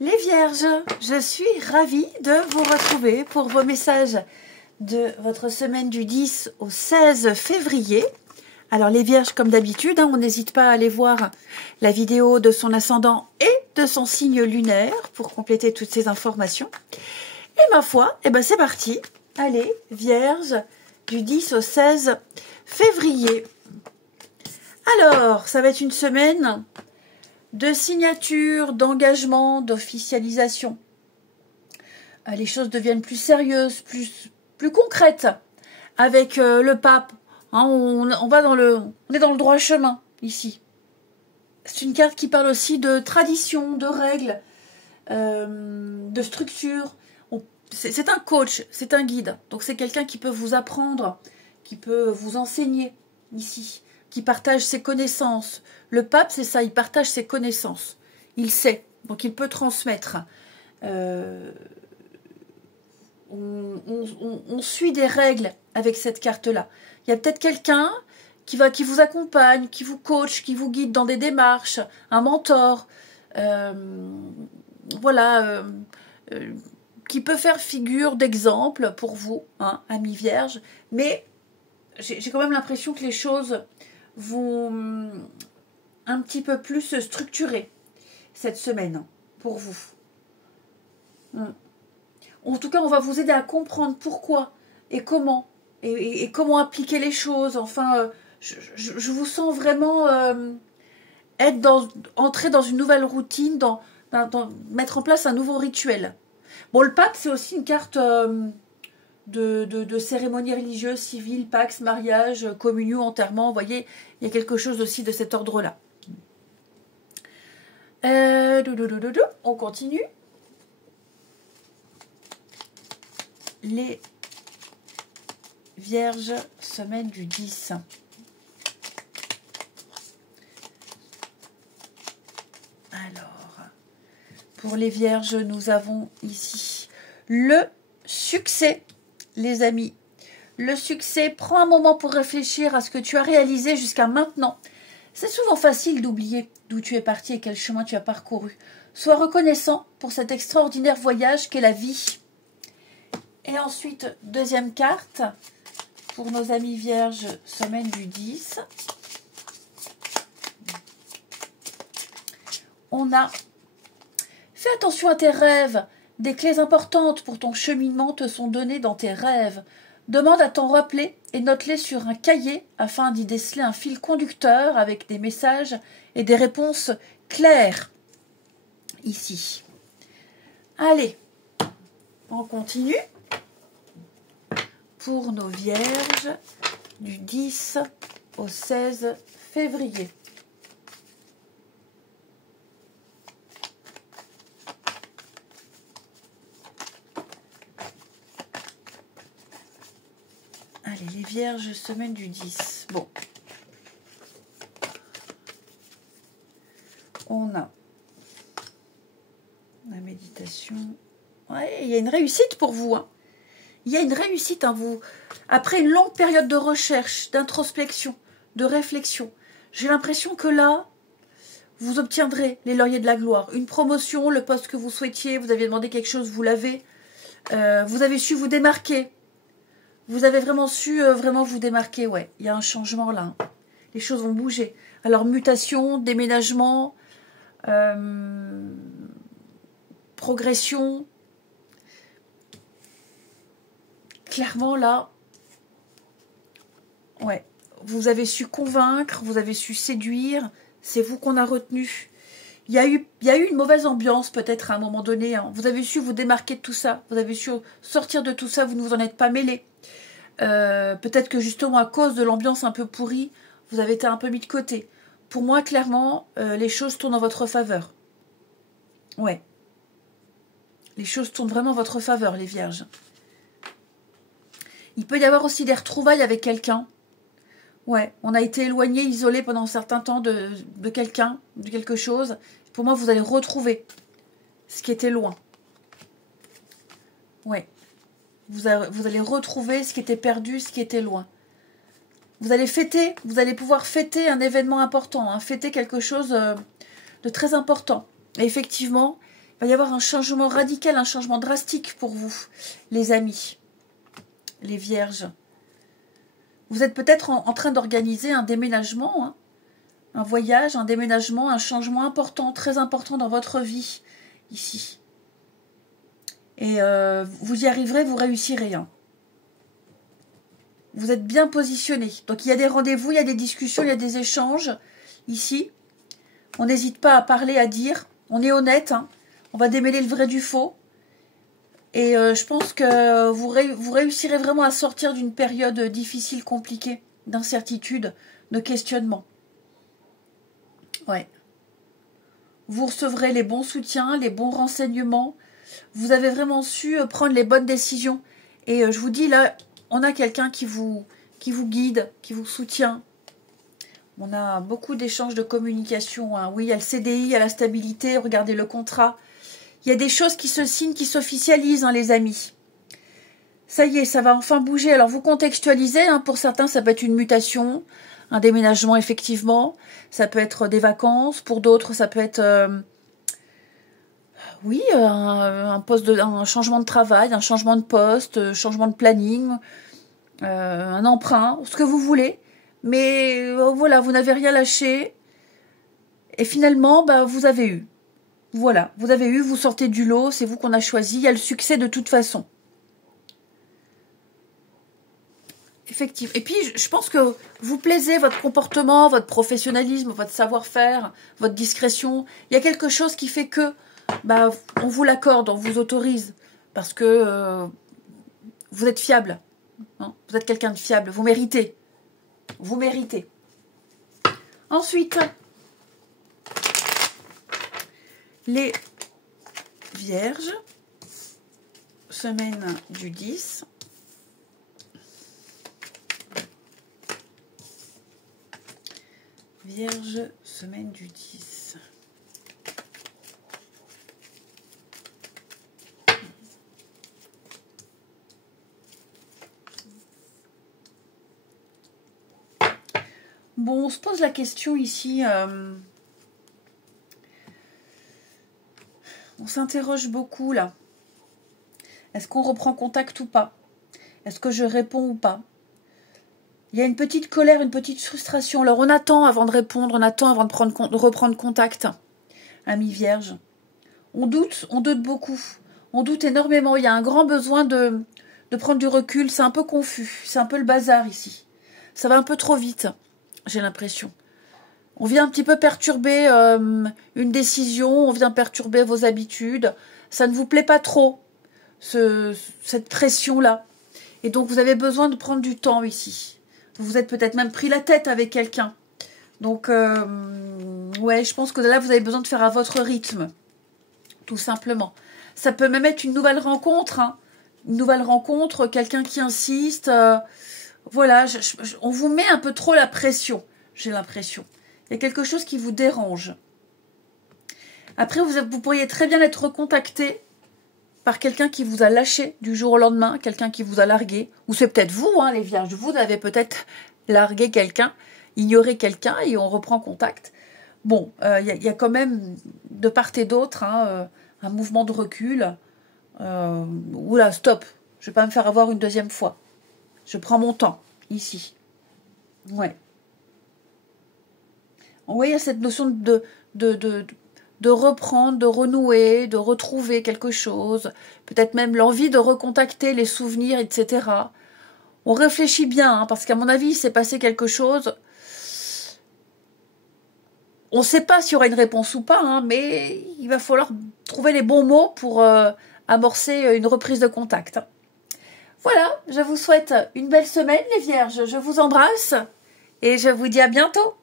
Les Vierges, je suis ravie de vous retrouver pour vos messages de votre semaine du 10 au 16 février. Alors les Vierges, comme d'habitude, on n'hésite pas à aller voir la vidéo de son ascendant et de son signe lunaire pour compléter toutes ces informations. Et ma foi, c'est parti. Allez, Vierges, du 10 au 16 février. Alors, ça va être une semaine de signature, d'engagement, d'officialisation. Les choses deviennent plus sérieuses, plus concrètes. Avec le pape, on est dans le droit chemin ici. C'est une carte qui parle aussi de tradition, de règles, de structure. C'est un coach, c'est un guide. Donc c'est quelqu'un qui peut vous apprendre, qui peut vous enseigner ici, qui partage ses connaissances. Le pape, c'est ça, il partage ses connaissances. Il sait, donc il peut transmettre. On suit des règles avec cette carte-là. Il y a peut-être quelqu'un qui vous accompagne, qui vous coach, qui vous guide dans des démarches, un mentor, qui peut faire figure d'exemple pour vous, amis vierges. Mais j'ai quand même l'impression que les choses vont un petit peu plus se structurer cette semaine pour vous. En tout cas, on va vous aider à comprendre pourquoi et comment, et comment appliquer les choses. Enfin, je vous sens vraiment entrer dans une nouvelle routine, mettre en place un nouveau rituel. Bon, le pape, c'est aussi une carte de cérémonie religieuse, civile, pax, mariage, communion, enterrement. Vous voyez, il y a quelque chose aussi de cet ordre-là. On continue. Les Vierges, semaine du 10. Alors, pour les Vierges, nous avons ici le succès, les amis. Le succès, prends un moment pour réfléchir à ce que tu as réalisé jusqu'à maintenant. C'est souvent facile d'oublier d'où tu es parti et quel chemin tu as parcouru. Sois reconnaissant pour cet extraordinaire voyage qu'est la vie. Et ensuite, deuxième carte, pour nos amis vierges, semaine du 10. On a « Fais attention à tes rêves. Des clés importantes pour ton cheminement te sont données dans tes rêves. Demande à t'en rappeler et note-les sur un cahier afin d'y déceler un fil conducteur avec des messages et des réponses claires. » Ici. Allez, on continue. Pour nos vierges du 10 au 16 février. Allez, les vierges, semaine du 10. Bon. On a la méditation. Ouais, il y a une réussite pour vous, Il y a une réussite, vous. Après une longue période de recherche, d'introspection, de réflexion, j'ai l'impression que là, vous obtiendrez les lauriers de la gloire. Une promotion, le poste que vous souhaitiez, vous aviez demandé quelque chose, vous l'avez. Vous avez su vous démarquer. Vous avez vraiment su vous démarquer, ouais. Il y a un changement là. Les choses vont bouger. Alors, mutation, déménagement, progression. Clairement, là, ouais, vous avez su convaincre, vous avez su séduire, c'est vous qu'on a retenu. Il y a eu une mauvaise ambiance peut-être à un moment donné. Vous avez su vous démarquer de tout ça, vous avez su sortir de tout ça, vous ne vous en êtes pas mêlé. Peut-être que justement à cause de l'ambiance un peu pourrie, vous avez été un peu mis de côté. Pour moi, clairement, les choses tournent en votre faveur. Ouais. Les choses tournent vraiment en votre faveur, les vierges. Il peut y avoir aussi des retrouvailles avec quelqu'un. Ouais, on a été éloigné, isolé pendant un certain temps de quelqu'un, de quelque chose. Pour moi, vous allez retrouver ce qui était loin. Ouais. Vous allez retrouver ce qui était perdu, ce qui était loin. Vous allez fêter, vous allez pouvoir fêter un événement important, fêter quelque chose de très important. Et effectivement, il va y avoir un changement radical, un changement drastique pour vous, les amis, les vierges. Vous êtes peut-être en train d'organiser un déménagement, hein, un voyage, un déménagement, un changement important, très important dans votre vie, ici. Et vous y arriverez, vous réussirez. Hein. Vous êtes bien positionné. Donc il y a des rendez-vous, il y a des discussions, il y a des échanges, ici. On n'hésite pas à parler, à dire. On est honnête, hein. On va démêler le vrai du faux. Et je pense que vous réussirez vraiment à sortir d'une période difficile, compliquée, d'incertitude, de questionnement. Ouais. Vous recevrez les bons soutiens, les bons renseignements. Vous avez vraiment su prendre les bonnes décisions. Et je vous dis, là, on a quelqu'un qui vous guide, qui vous soutient. On a beaucoup d'échanges de communication. Hein. Oui, il y a le CDI, il y a la stabilité. Regardez le contrat. Il y a des choses qui se signent, qui s'officialisent, hein, les amis. Ça y est, ça va enfin bouger. Alors, vous contextualisez. Hein, pour certains, ça peut être une mutation, un déménagement, effectivement. Ça peut être des vacances. Pour d'autres, ça peut être... oui, un changement de travail, un changement de poste, changement de planning, un emprunt, ce que vous voulez. Mais voilà, vous n'avez rien lâché. Et finalement, bah, vous avez eu. Voilà, vous avez eu, vous sortez du lot, c'est vous qu'on a choisi. Il y a le succès de toute façon. Effectivement. Et puis, je pense que vous plaisez, votre comportement, votre professionnalisme, votre savoir-faire, votre discrétion. Il y a quelque chose qui fait que bah, on vous l'accorde, on vous autorise. Parce que vous êtes fiable. Hein, vous êtes quelqu'un de fiable. Vous méritez. Vous méritez. Ensuite, les vierges, semaine du 10. Vierge, semaine du 10. Bon, on se pose la question ici. On s'interroge beaucoup là. Est-ce qu'on reprend contact ou pas? Est-ce que je réponds ou pas? Il y a une petite colère, une petite frustration. Alors on attend avant de répondre, on attend avant de reprendre contact. Amis vierges. On doute beaucoup. On doute énormément. Il y a un grand besoin de prendre du recul. C'est un peu confus. C'est un peu le bazar ici. Ça va un peu trop vite, j'ai l'impression. On vient un petit peu perturber une décision. On vient perturber vos habitudes. Ça ne vous plaît pas trop, cette pression-là. Et donc vous avez besoin de prendre du temps ici. Vous vous êtes peut-être même pris la tête avec quelqu'un. Donc, ouais, je pense que là, vous avez besoin de faire à votre rythme. Tout simplement. Ça peut même être une nouvelle rencontre. Hein. Une nouvelle rencontre, quelqu'un qui insiste. Voilà, on vous met un peu trop la pression, j'ai l'impression. Il y a quelque chose qui vous dérange. Après, vous pourriez très bien être recontacté par quelqu'un qui vous a lâché du jour au lendemain, quelqu'un qui vous a largué. Ou c'est peut-être vous, hein, les vierges. Vous avez peut-être largué quelqu'un, ignoré quelqu'un et on reprend contact. Bon, y a quand même, de part et d'autre, hein, un mouvement de recul. Oula, stop. Je ne vais pas me faire avoir une deuxième fois. Je prends mon temps, ici. Ouais. Vous voyez, cette notion de reprendre, de renouer, de retrouver quelque chose, peut-être même l'envie de recontacter les souvenirs, etc. On réfléchit bien, hein, parce qu'à mon avis, il s'est passé quelque chose. On ne sait pas s'il y aura une réponse ou pas, hein, mais il va falloir trouver les bons mots pour amorcer une reprise de contact. Voilà, je vous souhaite une belle semaine, les vierges. Je vous embrasse et je vous dis à bientôt.